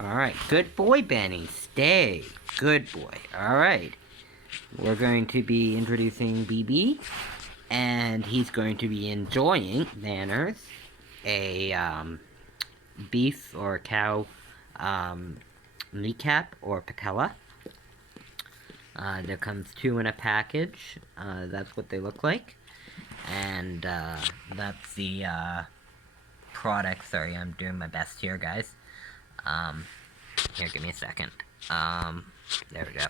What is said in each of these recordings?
Alright, good boy, Benny. Stay. Good boy. Alright. We're going to be introducing BB, and he's going to be enjoying manners, a beef or cow kneecap or patella. There comes two in a package. That's what they look like. And that's the product. Sorry, I'm doing my best here, guys. Here, give me a second. There we go.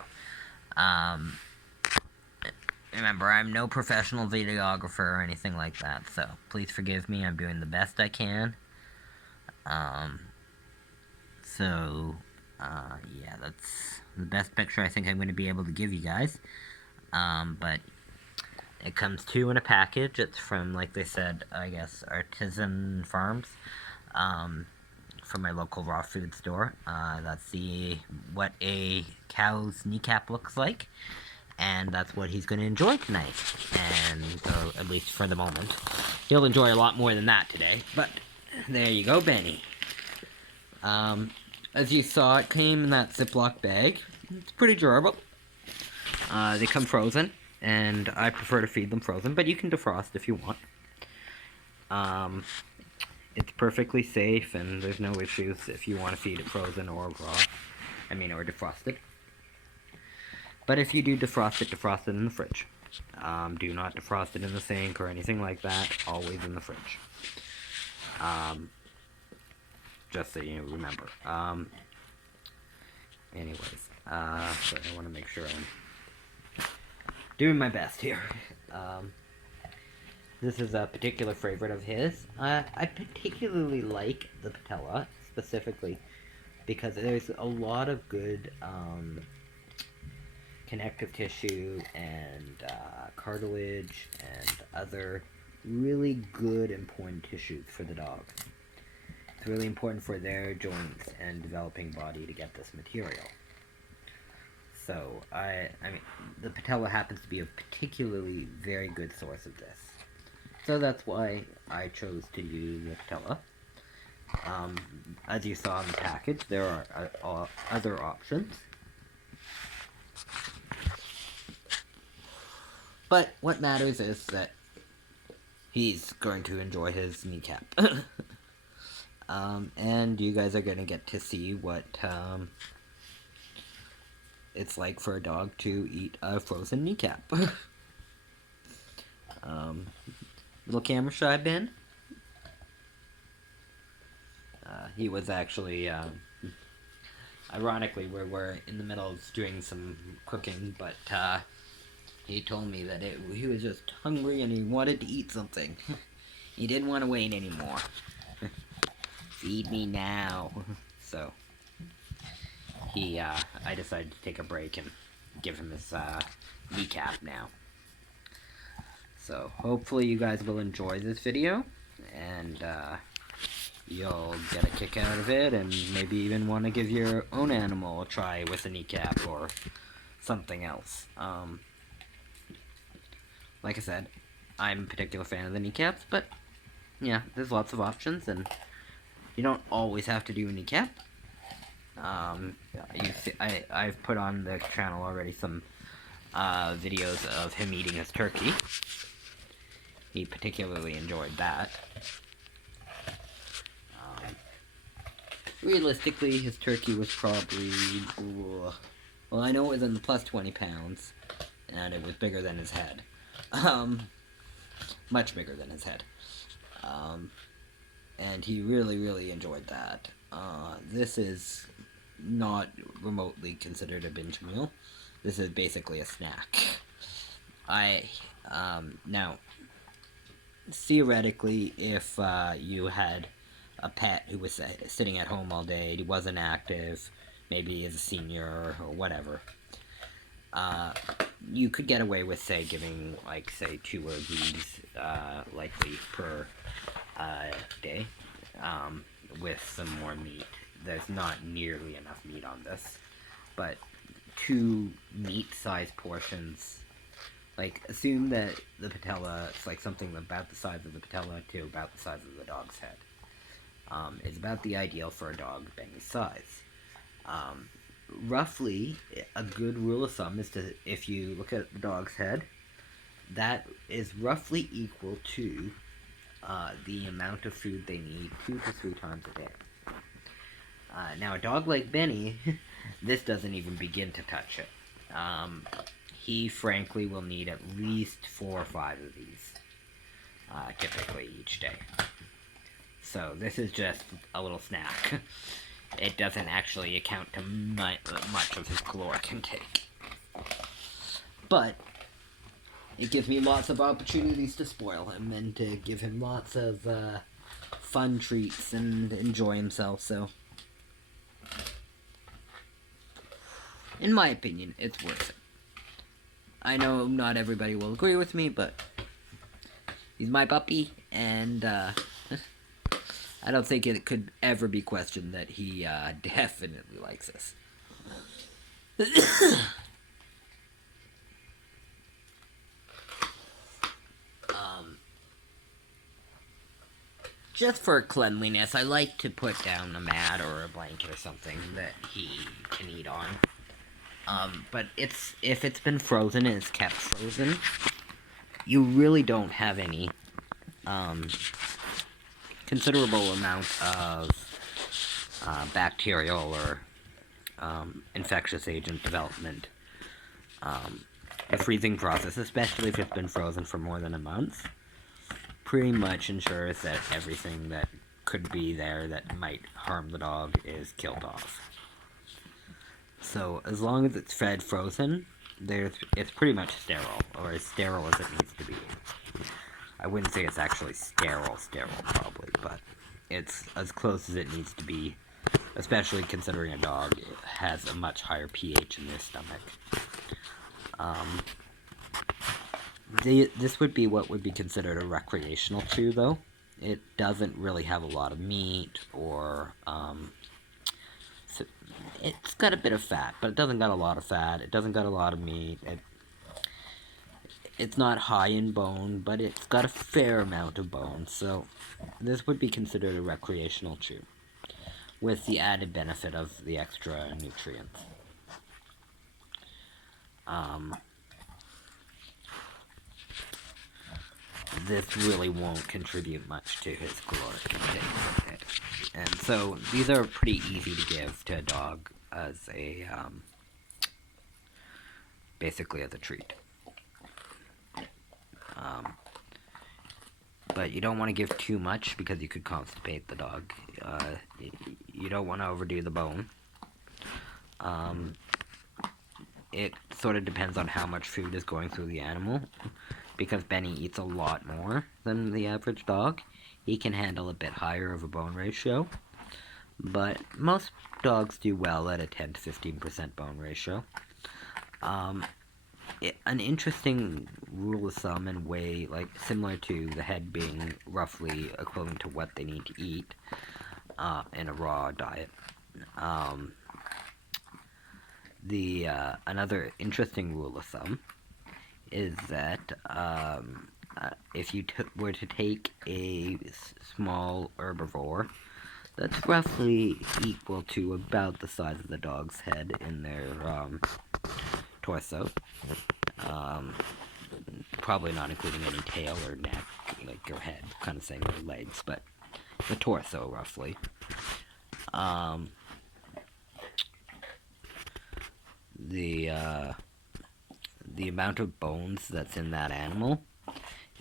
Remember, I'm no professional videographer or anything like that, so please forgive me. I'm doing the best I can. Yeah, that's the best picture I think I'm going to be able to give you guys. But it comes two in a package. It's from, like they said, I guess, Artisan Farms. From my local raw food store. That's what a cow's kneecap looks like. And that's what he's going to enjoy tonight. And, at least for the moment. He'll enjoy a lot more than that today. But, there you go, Benny. As you saw, it came in that Ziploc bag. It's pretty durable. They come frozen. And I prefer to feed them frozen. But you can defrost if you want. It's perfectly safe, and there's no issues if you want to feed it frozen or raw. Or defrosted. But if you do defrost it in the fridge. Do not defrost it in the sink or anything like that. Always in the fridge. Just so you remember. Anyways. So I want to make sure I'm doing my best here. This is a particular favorite of his. I particularly like the patella, specifically, because there's a lot of good connective tissue and cartilage and other really good important tissues for the dog. It's really important for their joints and developing body to get this material. So, the patella happens to be a particularly very good source of this. So that's why I chose to use the patella. As you saw in the package, there are other options. But what matters is that he's going to enjoy his kneecap. And you guys are going to get to see what it's like for a dog to eat a frozen kneecap. Little camera shy, Ben. He was actually, ironically, we're in the middle of doing some cooking, but he told me that he was just hungry and he wanted to eat something. He didn't want to wait anymore. Feed me now. So, I decided to take a break and give him his kneecap now. So, hopefully you guys will enjoy this video, and you'll get a kick out of it, and maybe even want to give your own animal a try with a kneecap or something else. Like I said, I'm a particular fan of the kneecaps, but yeah, there's lots of options, and you don't always have to do a kneecap. I've put on the channel already some videos of him eating his turkey. He particularly enjoyed that. Realistically, his turkey was probably, well, I know it was in the plus 20 pounds, and it was bigger than his head. Much bigger than his head. And he really, really enjoyed that. This is not remotely considered a binge meal. This is basically a snack. Now, theoretically, if you had a pet who was sitting at home all day, he wasn't active, maybe as a senior or whatever, you could get away with, say, giving, like, say, 2 of these, likely per day, with some more meat. There's not nearly enough meat on this, but 2 meat-sized portions. Like, assume that the patella is like something about the size of the patella to about the size of the dog's head. Is about the ideal for a dog Benny's size. Roughly, a good rule of thumb is to, if you look at the dog's head, that is roughly equal to the amount of food they need 2 to 3 times a day. Now, a dog like Benny, this doesn't even begin to touch it. He frankly will need at least 4 or 5 of these, typically each day. So this is just a little snack. It doesn't actually account to much of his caloric intake. But it gives me lots of opportunities to spoil him and to give him lots of fun treats and enjoy himself, so in my opinion, it's worth it. I know not everybody will agree with me, but he's my puppy, and I don't think it could ever be questioned that he definitely likes this. Just for cleanliness, I like to put down a mat or a blanket or something that he can eat on. But if it's been frozen and it's kept frozen, you really don't have any considerable amount of bacterial or infectious agent development. The freezing process, especially if it's been frozen for more than a month, pretty much ensures that everything that could be there that might harm the dog is killed off. So as long as it's fed frozen, it's pretty much sterile, or as sterile as it needs to be. I wouldn't say it's actually sterile probably, but it's as close as it needs to be, especially considering a dog has a much higher pH in their stomach. This would be what would be considered a recreational chew, though. It doesn't really have a lot of meat, or it's got a bit of fat, but it doesn't got a lot of fat. It doesn't got a lot of meat. It's not high in bone, but it's got a fair amount of bone, so this would be considered a recreational chew, with the added benefit of the extra nutrients. This really won't contribute much to his caloric intake. And so these are pretty easy to give to a dog as a, basically as a treat. But you don't want to give too much because you could constipate the dog. You don't want to overdo the bone. It sort of depends on how much food is going through the animal. Because Benny eats a lot more than the average dog, he can handle a bit higher of a bone ratio. But most dogs do well at a 10 to 15% bone ratio. An interesting rule of thumb and way, like similar to the head being roughly equivalent to what they need to eat in a raw diet. Another interesting rule of thumb is that if you were to take a small herbivore that's roughly equal to about the size of the dog's head in their torso, probably not including any tail or neck, like your head, kind of saying their legs, but the torso roughly. The amount of bones that's in that animal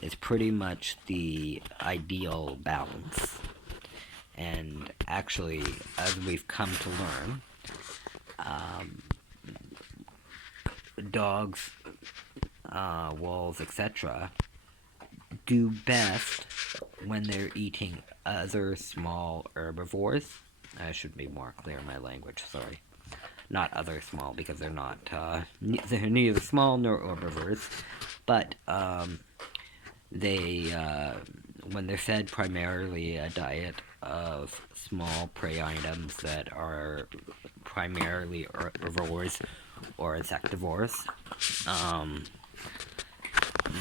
is pretty much the ideal balance. And actually, as we've come to learn, dogs, wolves, etc., do best when they're eating other small herbivores. I should be more clear in my language, sorry. Not other small, because they're not, they're neither small nor herbivores, but when they're fed primarily a diet of small prey items that are primarily herbivores or insectivores,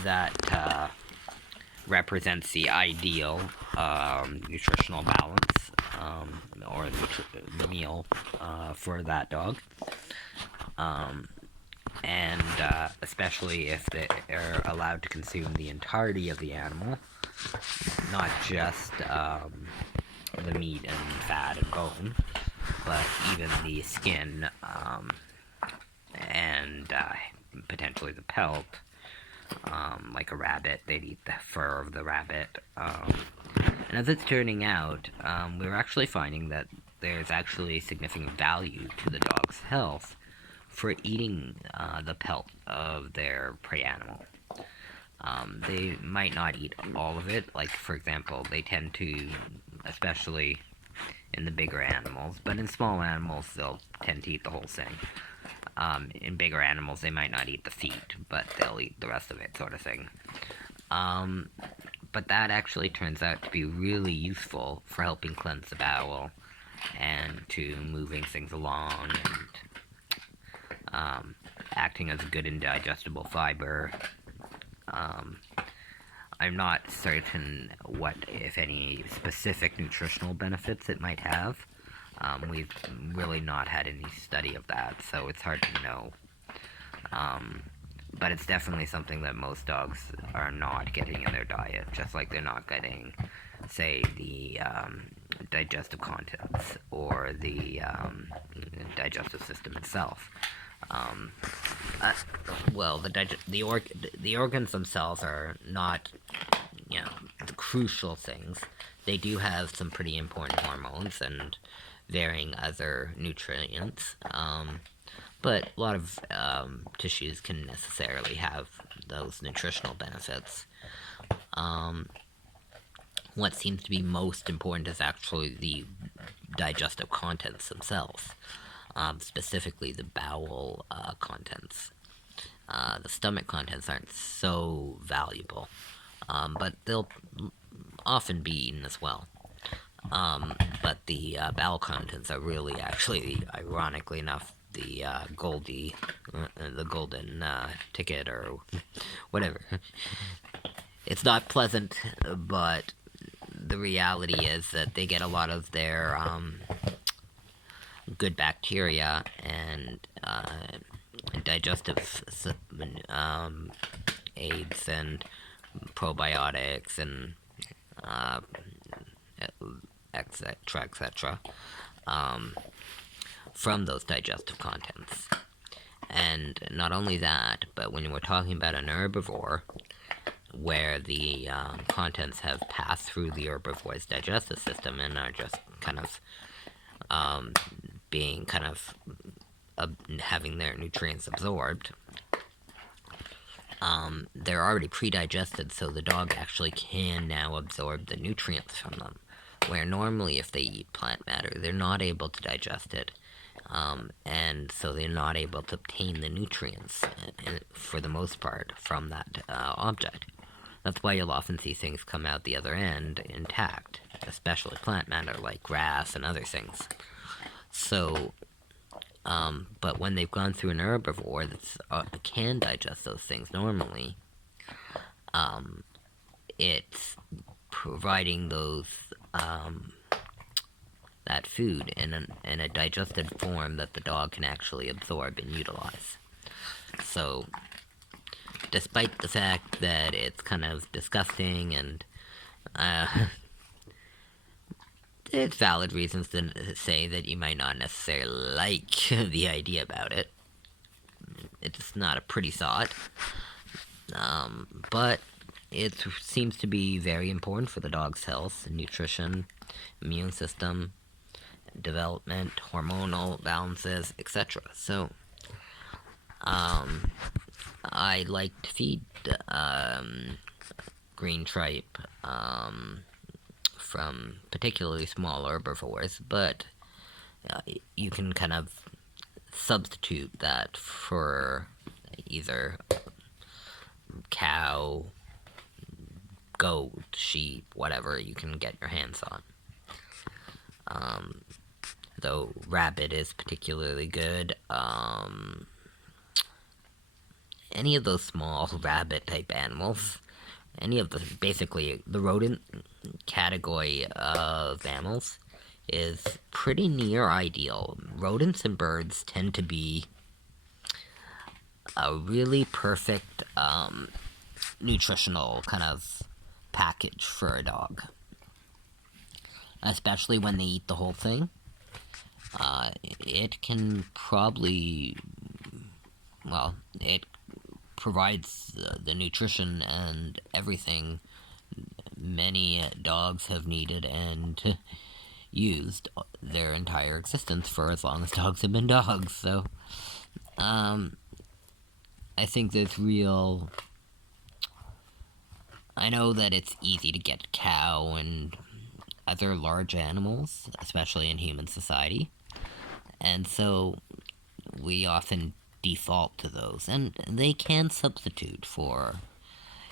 that represents the ideal nutritional balance. or the meal for that dog. And especially if they're allowed to consume the entirety of the animal, not just the meat and fat and bone, but even the skin and potentially the pelt. Like a rabbit, they'd eat the fur of the rabbit. And as it's turning out, we're actually finding that there's actually significant value to the dog's health for eating the pelt of their prey animal. They might not eat all of it. Like, for example, they tend to, especially in the bigger animals, but in small animals, they'll tend to eat the whole thing. In bigger animals, they might not eat the feet, but they'll eat the rest of it, sort of thing. But that actually turns out to be really useful for helping cleanse the bowel and to moving things along and acting as a good indigestible fiber. I'm not certain what, if any, specific nutritional benefits it might have. We've really not had any study of that, so it's hard to know. But it's definitely something that most dogs are not getting in their diet, just like they're not getting, say, the digestive contents or the digestive system itself. Well, the organs themselves are not, the crucial things. They do have some pretty important hormones and varying other nutrients, but a lot of tissues can necessarily have those nutritional benefits. What seems to be most important is actually the digestive contents themselves, specifically the bowel contents. The stomach contents aren't so valuable, but they'll often be eaten as well. But the bowel contents are really, actually, ironically enough, the golden ticket or whatever. It's not pleasant, but the reality is that they get a lot of their good bacteria and digestive aids and probiotics and etc. From those digestive contents. And not only that, but when we're talking about an herbivore, where the contents have passed through the herbivore's digestive system and are just kind of being kind of having their nutrients absorbed, they're already pre-digested, so the dog actually can now absorb the nutrients from them. Where normally if they eat plant matter, they're not able to digest it, and so they're not able to obtain the nutrients, for the most part, from that object. That's why you'll often see things come out the other end intact, especially plant matter like grass and other things. So, but when they've gone through an herbivore that can digest those things normally, it's providing those that food in a digested form that the dog can actually absorb and utilize. So, despite the fact that it's kind of disgusting and it's valid reasons to say that you might not necessarily like the idea about it. It's not a pretty thought, but it seems to be very important for the dog's health, nutrition, immune system, development, hormonal balances, etc. So, I like to feed green tripe from particularly small herbivores, but you can kind of substitute that for either cow, goat, sheep, whatever you can get your hands on. Though rabbit is particularly good. Any of those small rabbit type animals, any of the, basically the rodent category of mammals, is pretty near ideal. Rodents and birds tend to be a really perfect nutritional kind of package for a dog, especially when they eat the whole thing. It can probably, well, it provides the nutrition and everything many dogs have needed and used their entire existence for as long as dogs have been dogs. So, I think there's real. I know that it's easy to get cow and other large animals, especially in human society, and so we often default to those, and they can substitute for.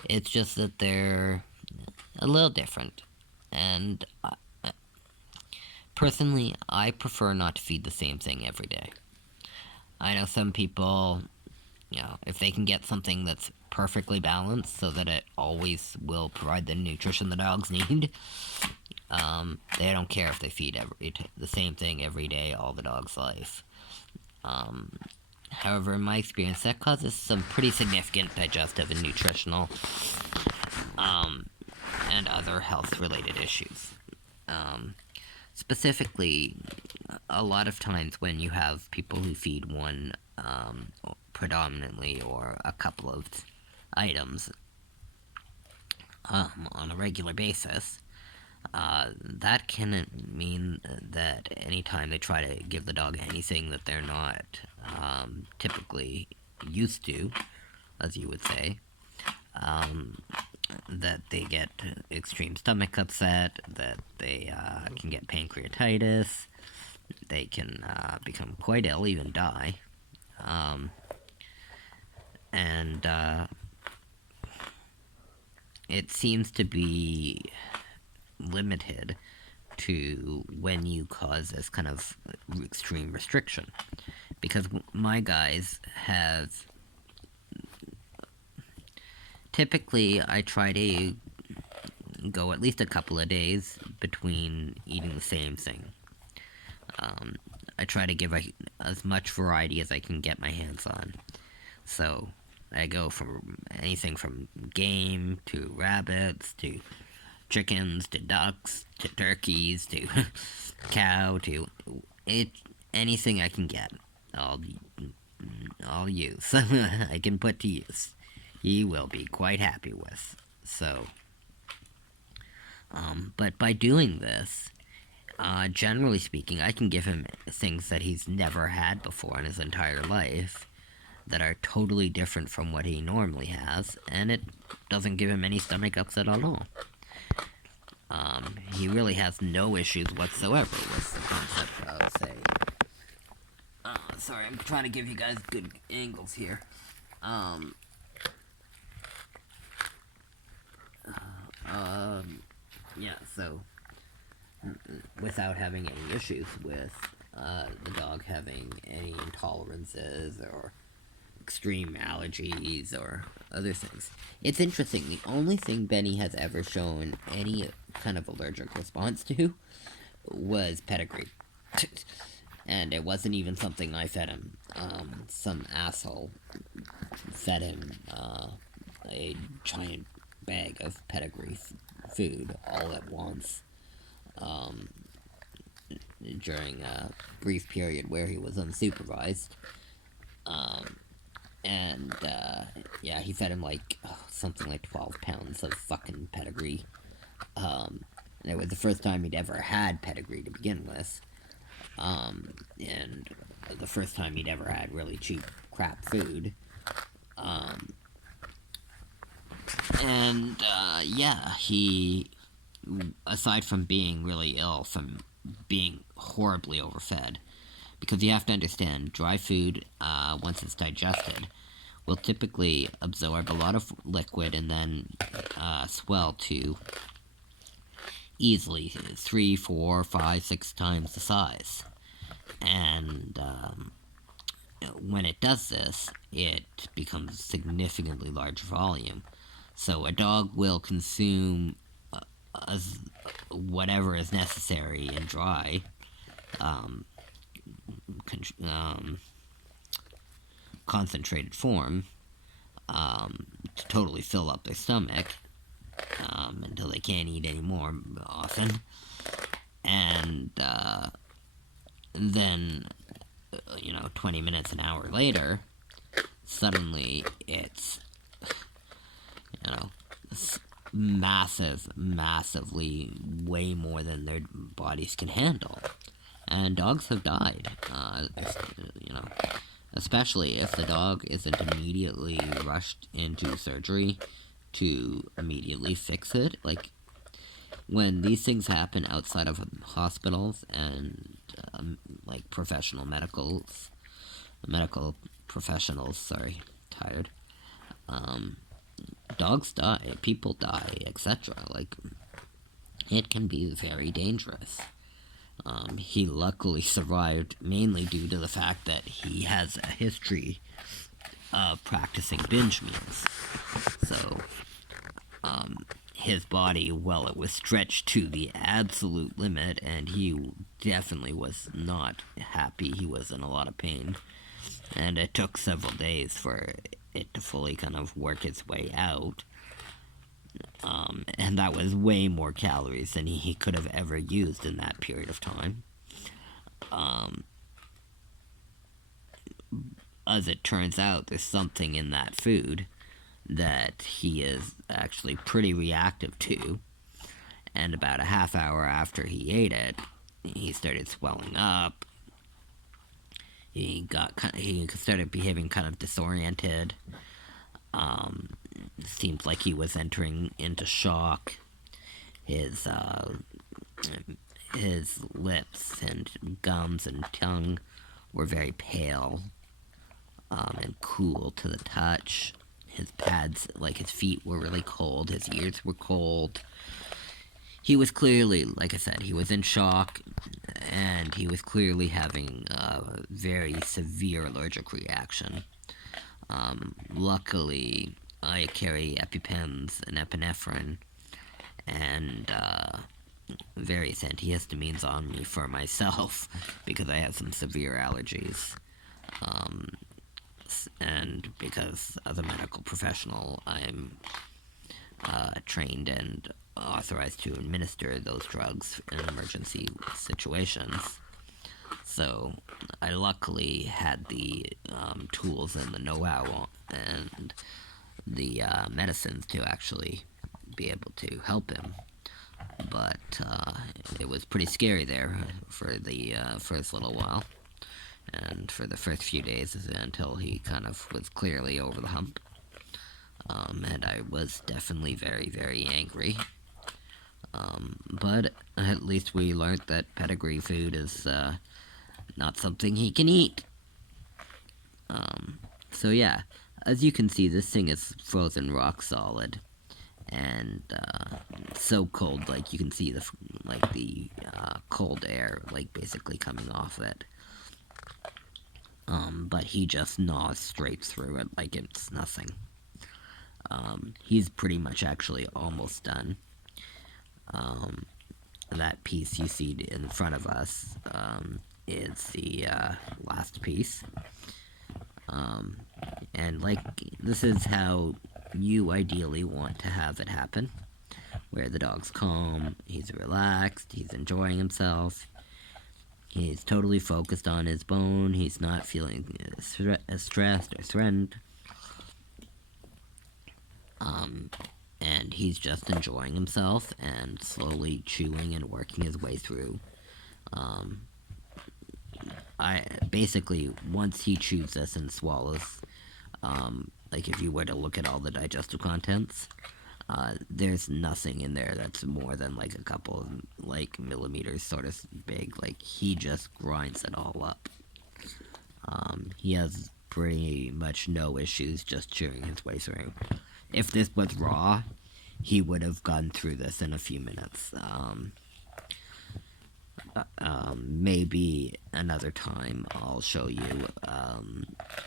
It's just that they're a little different, and personally, I prefer not to feed the same thing every day. I know some people, if they can get something that's perfectly balanced so that it always will provide the nutrition the dogs need, they don't care if they feed the same thing every day all the dog's life. However, in my experience, that causes some pretty significant digestive and nutritional and other health-related issues. Specifically, a lot of times when you have people who feed one predominantly or a couple of items on a regular basis, that can mean that anytime they try to give the dog anything that they're not typically used to, as you would say, that they get extreme stomach upset, that they can get pancreatitis, they can become quite ill, even die. And it seems to be limited to when you cause this kind of extreme restriction. Because my guys have... Typically, I try to go at least a couple of days between eating the same thing. I try to give as much variety as I can get my hands on. So, I go from anything from game to rabbits to chickens to ducks to turkeys to cow to anything I can get. I'll use. I can put to use. He will be quite happy with. So, but by doing this, generally speaking, I can give him things that he's never had before in his entire life that are totally different from what he normally has, and it doesn't give him any stomach upset at all. He really has no issues whatsoever with the concept of, say... sorry, I'm trying to give you guys good angles here. Yeah, so... without having any issues with the dog having any intolerances or extreme allergies or other things. It's interesting, the only thing Benny has ever shown any kind of allergic response to was pedigree. And it wasn't even something I fed him. Some asshole fed him a giant bag of pedigree food all at once during a brief period where he was unsupervised. Yeah, he fed him something like 12 pounds of fucking pedigree. And it was the first time he'd ever had pedigree to begin with. And the first time he'd ever had really cheap crap food. Yeah, he, aside from being really ill from being horribly overfed, because you have to understand, dry food, once it's digested, will typically absorb a lot of liquid and then swell to easily 3, 4, 5, 6 times the size. And when it does this, it becomes significantly larger volume. So a dog will consume whatever is necessary in dry, concentrated form, to totally fill up their stomach, until they can't eat anymore often. And then, 20 minutes, an hour later, suddenly it's, massively way more than their bodies can handle. And dogs have died, especially if the dog isn't immediately rushed into surgery to immediately fix it. Like, when these things happen outside of hospitals and, professional medical professionals, tired, dogs die, people die, etc. Like, it can be very dangerous. He luckily survived mainly due to the fact that he has a history of practicing binge meals. So, his body, well, it was stretched to the absolute limit, and he definitely was not happy. He was in a lot of pain, and it took several days for it to fully kind of work its way out. And that was way more calories than he could have ever used in that period of time. As it turns out, there's something in that food that he is actually pretty reactive to, and about a half hour after he ate it, he started swelling up. He started behaving kind of disoriented. Seemed like he was entering into shock. His lips and gums and tongue were very pale, and cool to the touch. His pads, like his feet, were really cold. His ears were cold. He was clearly, like I said, he was in shock, and he was clearly having a very severe allergic reaction. Luckily, I carry EpiPens and epinephrine and various antihistamines on me for myself because I have some severe allergies. And because as a medical professional, I'm trained and authorized to administer those drugs in emergency situations. So I luckily had the tools and the know-how and the medicines to actually be able to help him. But it was pretty scary there for the first little while. And for the first few days until he kind of was clearly over the hump. And I was definitely very, very angry. But at least we learned that pedigree food is not something he can eat. So yeah, as you can see, this thing is frozen rock solid. And so cold, like you can see the cold air, like basically coming off it. But he just gnaws straight through it like it's nothing. He's pretty much actually almost done. That piece you see in front of us is the last piece. And this is how you ideally want to have it happen, where the dog's calm, he's relaxed, he's enjoying himself. He's totally focused on his bone. He's not feeling stressed or threatened. And he's just enjoying himself and slowly chewing and working his way through. Basically, once he chews this and swallows, if you were to look at all the digestive contents, there's nothing in there that's more than a couple of millimeters sort of big. He just grinds it all up. He has pretty much no issues just chewing his way through. If this was raw, he would have gone through this in a few minutes. Maybe another time I'll show you,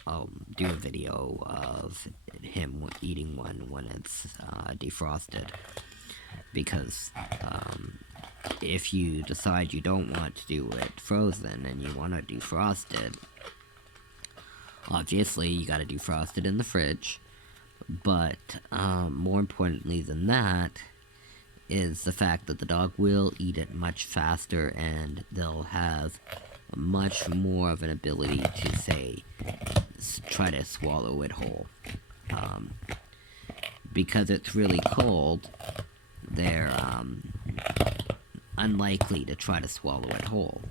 I'll do a video of him eating one when it's defrosted, because if you decide you don't want to do it frozen and you want to do frosted, obviously you gotta do frosted in the fridge. But more importantly than that is the fact that the dog will eat it much faster, and they'll have much more of an ability to, say, try to swallow it whole. Because it's really cold, they're unlikely to try to swallow it whole.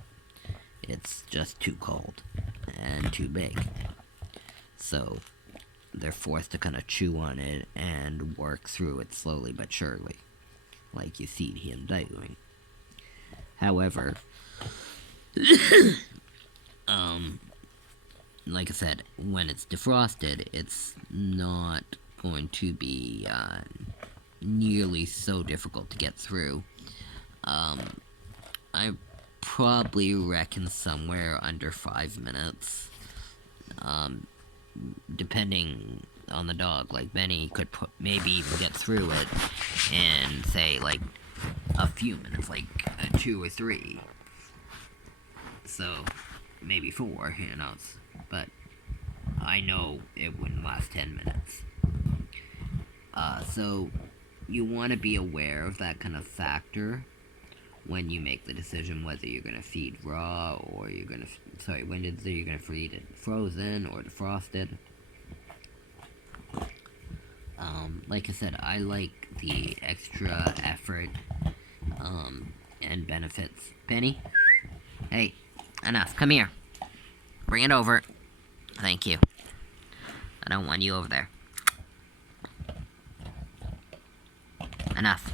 It's just too cold and too big. So they're forced to kind of chew on it and work through it slowly but surely, like you see him doing. However, like I said, when it's defrosted, it's not going to be nearly so difficult to get through. I probably reckon somewhere under 5 minutes. Depending on the dog. Like, Benny could maybe even get through it in, say, like, a few minutes, like 2 or 3. So, maybe 4, who knows. But I know it wouldn't last 10 minutes. So, you want to be aware of that kind of factor when you make the decision whether you're going to feed raw or you're going to, whether you're going to feed it frozen or defrosted. Like I said, I like the extra effort, and benefits. Penny? Hey, enough, come here. Bring it over. Thank you. I don't want you over there. Enough.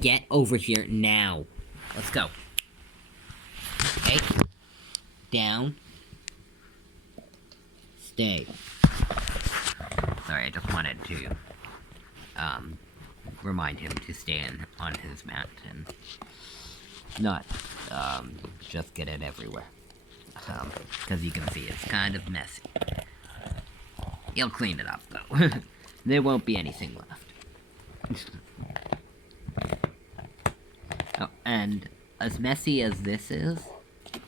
Get over here now. Let's go. Okay. Down. Stay. Sorry, I just wanted to remind him to stay on his mat and not just get it everywhere. Because you can see it's kind of messy. He'll clean it up though. There won't be anything left. Oh, and as messy as this is,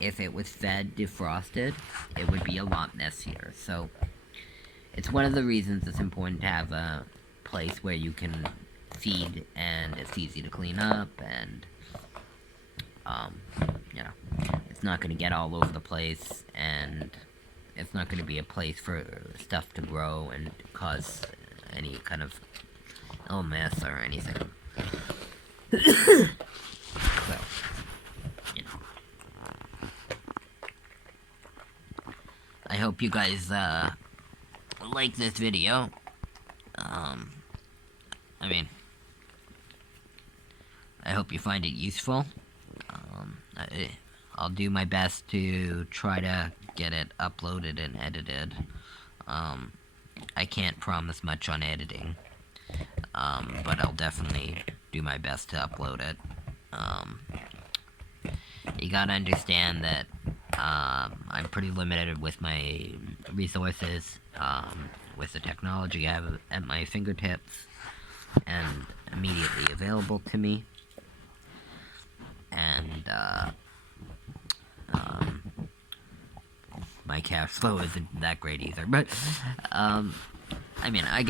if it was fed defrosted, it would be a lot messier. So it's one of the reasons it's important to have a place where you can feed and it's easy to clean up, and you know, it's not going to get all over the place, and it's not going to be a place for stuff to grow and cause any kind of illness or anything. So, you know. I hope you guys like this video. I hope you find it useful. I'll do my best to try to get it uploaded and edited. I can't promise much on editing, but I'll definitely do my best to upload it. You gotta understand that I'm pretty limited with my resources, with the technology I have at my fingertips and immediately available to me. And my cash flow isn't that great either, but I mean, I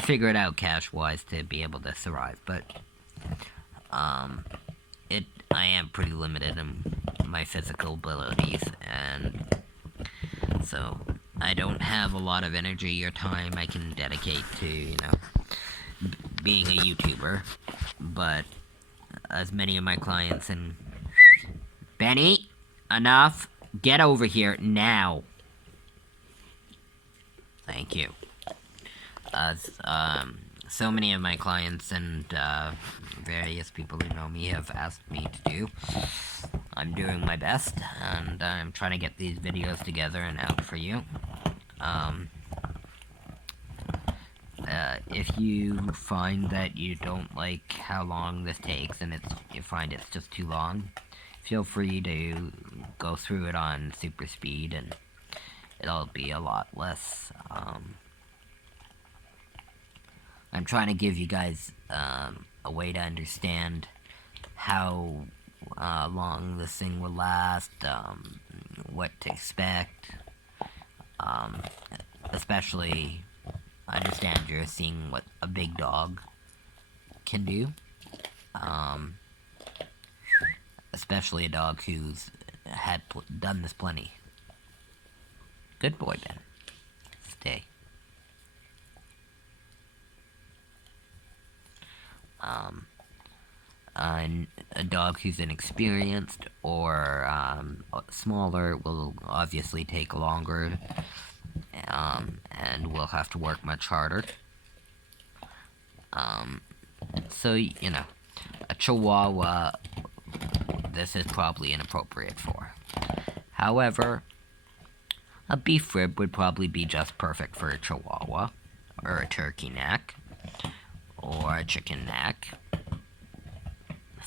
figure it out cash-wise to be able to survive, but I am pretty limited in my physical abilities, and so I don't have a lot of energy or time I can dedicate to, you know, being a YouTuber. But as many of my clients and Benny, enough. Get over here now. Thank you. So many of my clients and various people who know me have asked me to do. I'm doing my best, and I'm trying to get these videos together and out for you. If you find that you don't like how long this takes and you find it's just too long, feel free to go through it on super speed and it'll be a lot less. I'm trying to give you guys a way to understand how long this thing will last, what to expect, um, especially understand you're seeing what a big dog can do, um, especially a dog who's done this plenty. Good boy, Ben. Stay. Um, a dog who's inexperienced or smaller will obviously take longer, and will have to work much harder. So, you know, a Chihuahua, this is probably inappropriate for. However, a beef rib would probably be just perfect for a Chihuahua, or a turkey neck, or a chicken neck.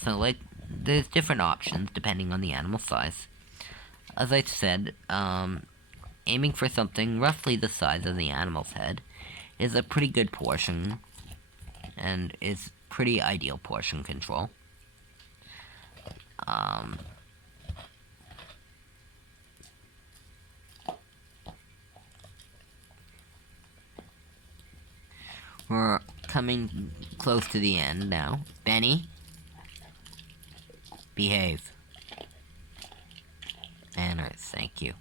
So, like, there's different options depending on the animal size. As I said, aiming for something roughly the size of the animal's head is a pretty good portion, and is pretty ideal portion control. We're coming close to the end now. Benny, behave. Manners, thank you.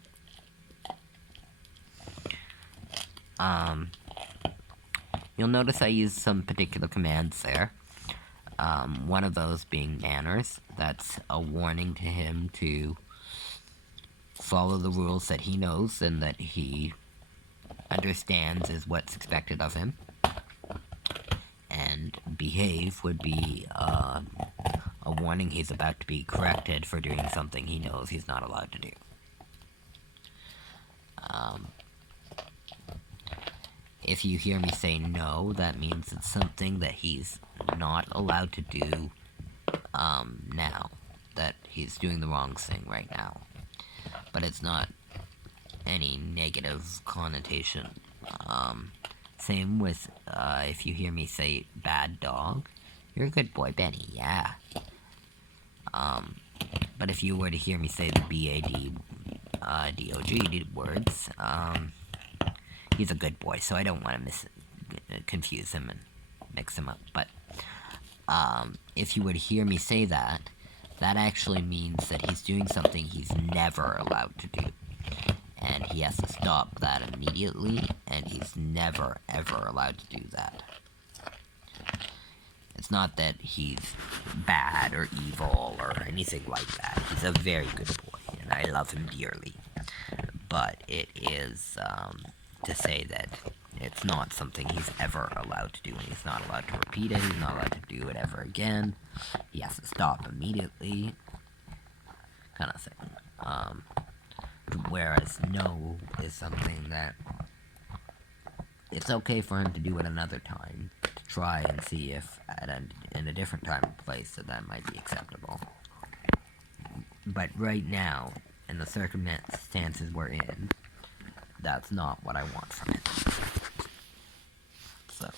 You'll notice I use some particular commands there. One of those being manners. That's a warning to him to follow the rules that he knows and that he understands is what's expected of him. And behave would be a warning he's about to be corrected for doing something he knows he's not allowed to do. If you hear me say no, that means it's something that he's not allowed to do now. That he's doing the wrong thing right now. But it's not any negative connotation. Same with if you hear me say bad dog, you're a good boy, Benny, yeah. But if you were to hear me say the B-A-D-D-O-G words, he's a good boy, so I don't want to confuse him and mix him up. But if you were to hear me say that, that actually means that he's doing something he's never allowed to do. And he has to stop that immediately, and he's never, ever allowed to do that. It's not that he's bad or evil or anything like that. He's a very good boy, and I love him dearly. But it is to say that it's not something he's ever allowed to do, and he's not allowed to repeat it, he's not allowed to do it ever again. He has to stop immediately, kind of thing. Whereas no is something that it's okay for him to do at another time, to try and see if in a different time and place that might be acceptable. But right now, in the circumstances we're in, that's not what I want from it. So,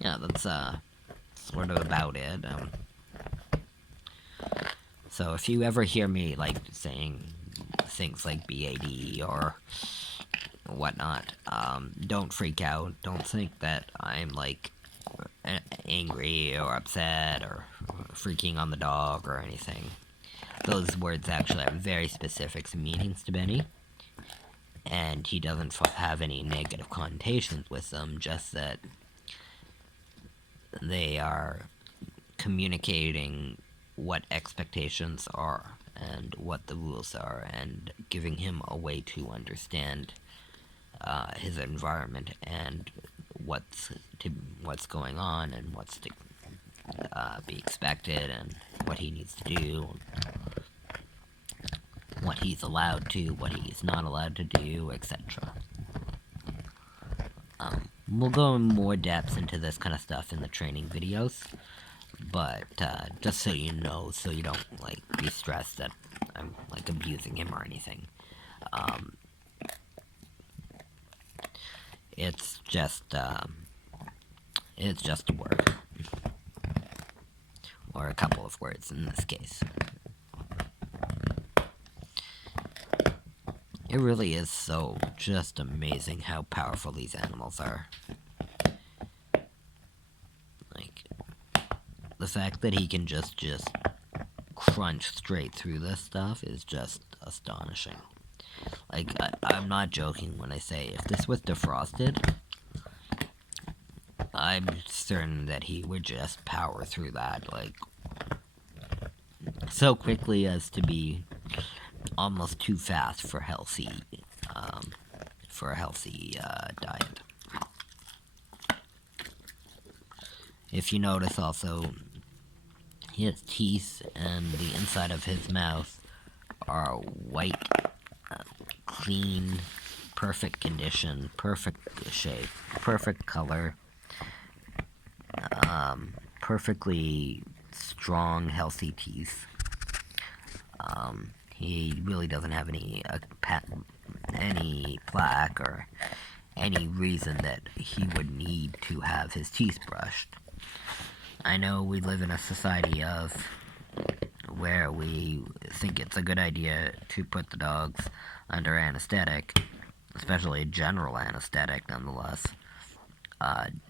yeah, that's sort of about it. So if you ever hear me like saying things like BAD or whatnot, don't freak out. Don't think that I'm like angry or upset or freaking on the dog or anything. Those words actually have very specific meanings to Benny, and he doesn't have any negative connotations with them, just that they are communicating what expectations are and what the rules are, and giving him a way to understand his environment and what's going on and what's to be expected and what he needs to do, what he's allowed to, what he's not allowed to do, etc. We'll go in more depth into this kind of stuff in the training videos, but just so you know, so you don't like be stressed that I'm like abusing him or anything. It's just It's just a word. Or a couple of words in this case. It really is so just amazing how powerful these animals are. Like, the fact that he can just crunch straight through this stuff is just astonishing. Like, I'm not joking when I say if this was defrosted, I'm certain that he would just power through that, like, so quickly as to be almost too fast for a healthy diet. If you notice also, his teeth and the inside of his mouth are white, clean, perfect condition, perfect shape, perfect color, perfectly strong, healthy teeth. He really doesn't have any plaque or any reason that he would need to have his teeth brushed. I know we live in a society of where we think it's a good idea to put the dogs under anesthetic, especially general anesthetic nonetheless,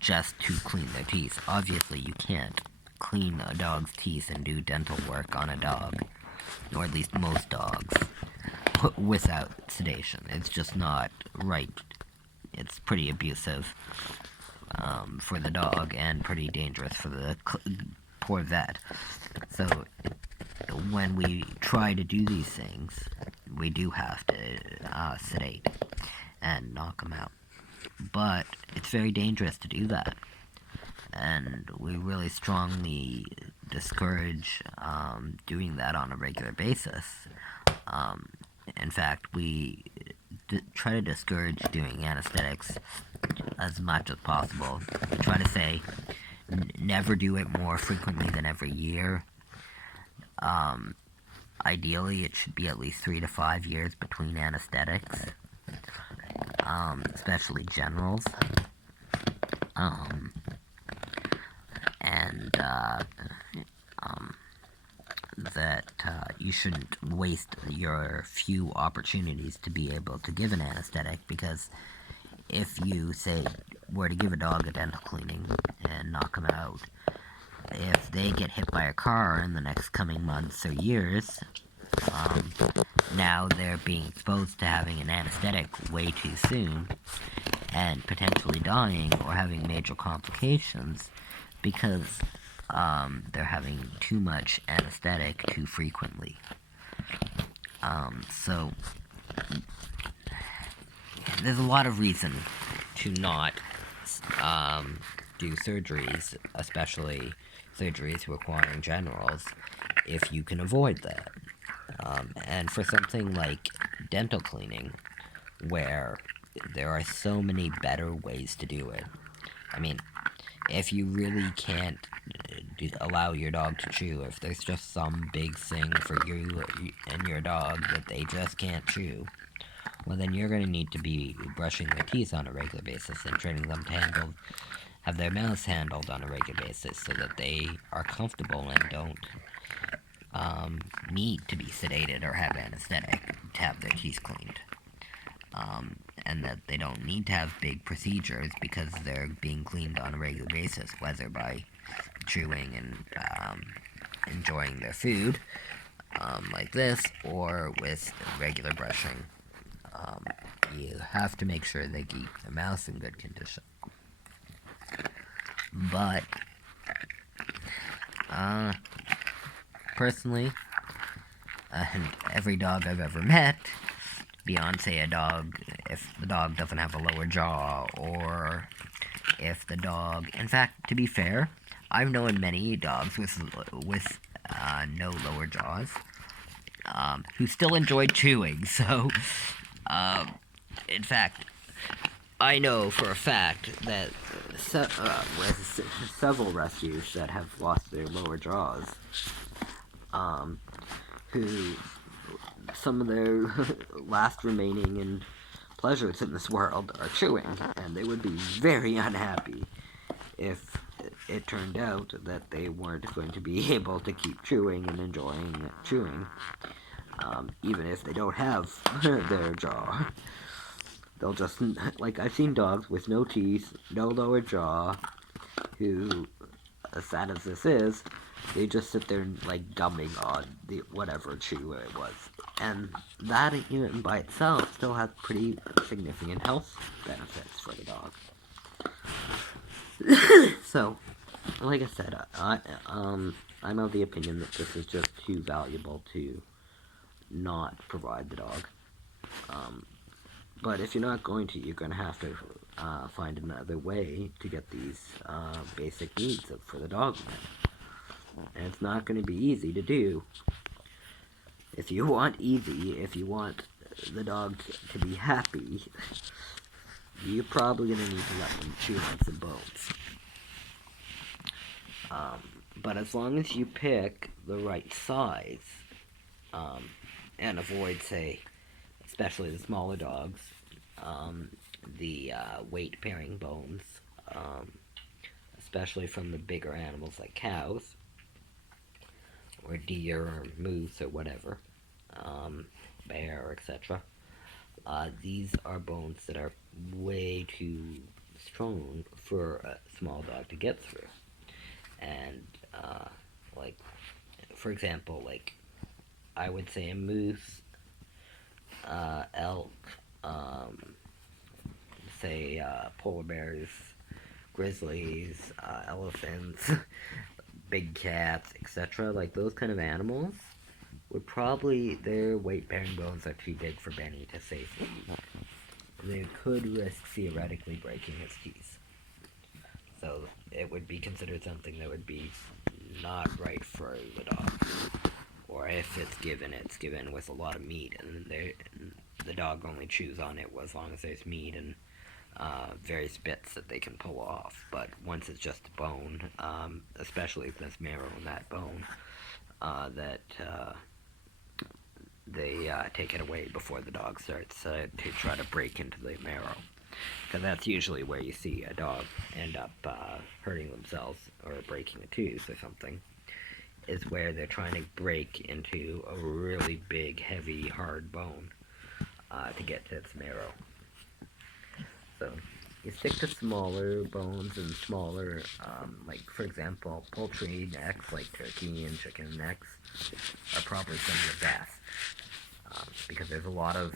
just to clean their teeth. Obviously you can't clean a dog's teeth and do dental work on a dog, or at least most dogs, without sedation. It's just not right. It's pretty abusive for the dog and pretty dangerous for the poor vet. So when we try to do these things, we do have to sedate and knock them out. But it's very dangerous to do that. And we really strongly discourage doing that on a regular basis. In fact, we try to discourage doing anesthetics as much as possible. We try to say never do it more frequently than every year. Ideally, it should be at least 3 to 5 years between anesthetics, especially generals. That you shouldn't waste your few opportunities to be able to give an anesthetic, because if you, say, were to give a dog a dental cleaning and knock them out, if they get hit by a car in the next coming months or years, now they're being exposed to having an anesthetic way too soon and potentially dying or having major complications because they're having too much anesthetic too frequently. So there's a lot of reason to not do surgeries, especially surgeries requiring generals, if you can avoid that. And for something like dental cleaning, where there are so many better ways to do it. I mean, if you really can't allow your dog to chew, if there's just some big thing for you and your dog that they just can't chew, well, then you're going to need to be brushing their teeth on a regular basis and training them to have their mouths handled on a regular basis so that they are comfortable and don't need to be sedated or have anesthetic to have their teeth cleaned. And that they don't need to have big procedures because they're being cleaned on a regular basis, whether by chewing and enjoying their food, like this, or with regular brushing. You have to make sure they keep their mouth in good condition. But, personally, and every dog I've ever met, beyond, say, a dog, if the dog doesn't have a lower jaw, or if the dog, in fact, to be fair, I've known many dogs with no lower jaws, who still enjoyed chewing, so, in fact, I know for a fact that with several rescues that have lost their lower jaws, who some of their last remaining pleasures in this world are chewing, and they would be very unhappy if it turned out that they weren't going to be able to keep chewing and enjoying chewing, even if they don't have their jaw. They'll just, like, I've seen dogs with no teeth, no lower jaw, who, as sad as this is, they just sit there and, like, gumming on the whatever chew it was. And that, even by itself, still has pretty significant health benefits for the dog. So, like I said, I'm of the opinion that this is just too valuable to not provide the dog. But if you're not going to, you're going to have to find another way to get these basic needs for the dog met. And it's not going to be easy to do. If you want the dog to be happy, you're probably going to need to let them chew on some bones. But as long as you pick the right size, and avoid, say, especially the smaller dogs, the weight-bearing bones, especially from the bigger animals like cows, or deer, or moose, or whatever, bear, etc. These are bones that are way too strong for a small dog to get through. And, like, for example, like, I would say a moose, elk, say, polar bears, grizzlies, elephants, big cats, etc. Like, those kind of animals would probably, their weight-bearing bones are too big for Benny to safely eat. They could risk theoretically breaking his teeth. So it would be considered something that would be not right for the dog. Or if it's given with a lot of meat, and the dog only chews on it as long as there's meat and various bits that they can pull off. But once it's just bone, especially if there's marrow in that bone, they take it away before the dog starts to try to break into the marrow. Because that's usually where you see a dog end up hurting themselves or breaking a tooth or something, is where they're trying to break into a really big, heavy, hard bone to get to its marrow. So you stick to smaller bones and smaller, like, for example, poultry necks, like turkey and chicken necks, are probably some of the best. Because there's a lot of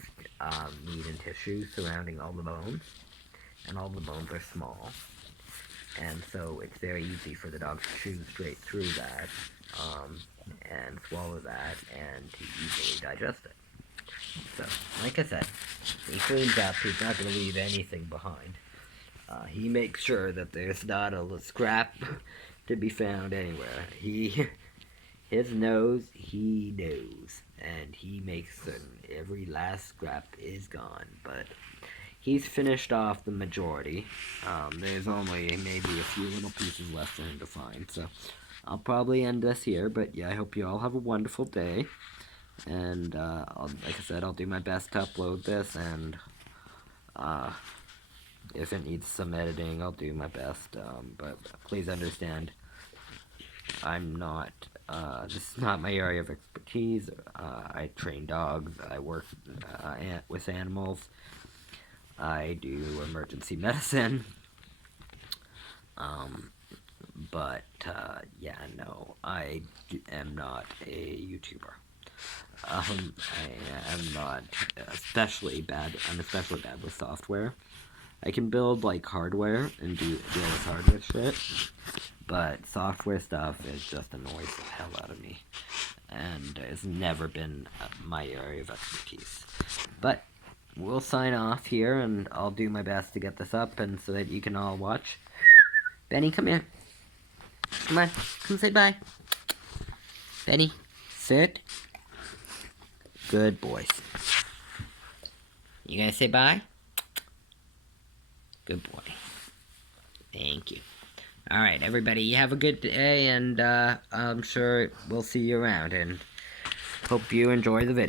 meat and tissue surrounding all the bones, and all the bones are small, and so it's very easy for the dog to chew straight through that, and swallow that, and to easily digest it. So, like I said, he cleans up, he's not going to leave anything behind. He makes sure that there's not a scrap to be found anywhere. His nose, he knows, and he makes certain every last scrap is gone, but he's finished off the majority. There's only maybe a few little pieces left for him to find, so I'll probably end this here, but yeah, I hope you all have a wonderful day, and like I said, I'll do my best to upload this, and if it needs some editing, I'll do my best, but please understand, I'm not, this is not my area of expertise. I train dogs, I work with animals, I do emergency medicine, but, yeah, no, I am not a YouTuber. I am not especially bad, I'm especially bad with software. I can build, like, hardware and deal with hardware shit, but software stuff is just annoys the hell out of me, and it's never been my area of expertise. But we'll sign off here, and I'll do my best to get this up, and so that you can all watch. Benny, come here. Come on, come say bye. Benny, sit. Good boys. You gonna say bye? Good boy. Thank you. Alright, everybody, you have a good day, and I'm sure we'll see you around, and hope you enjoy the video.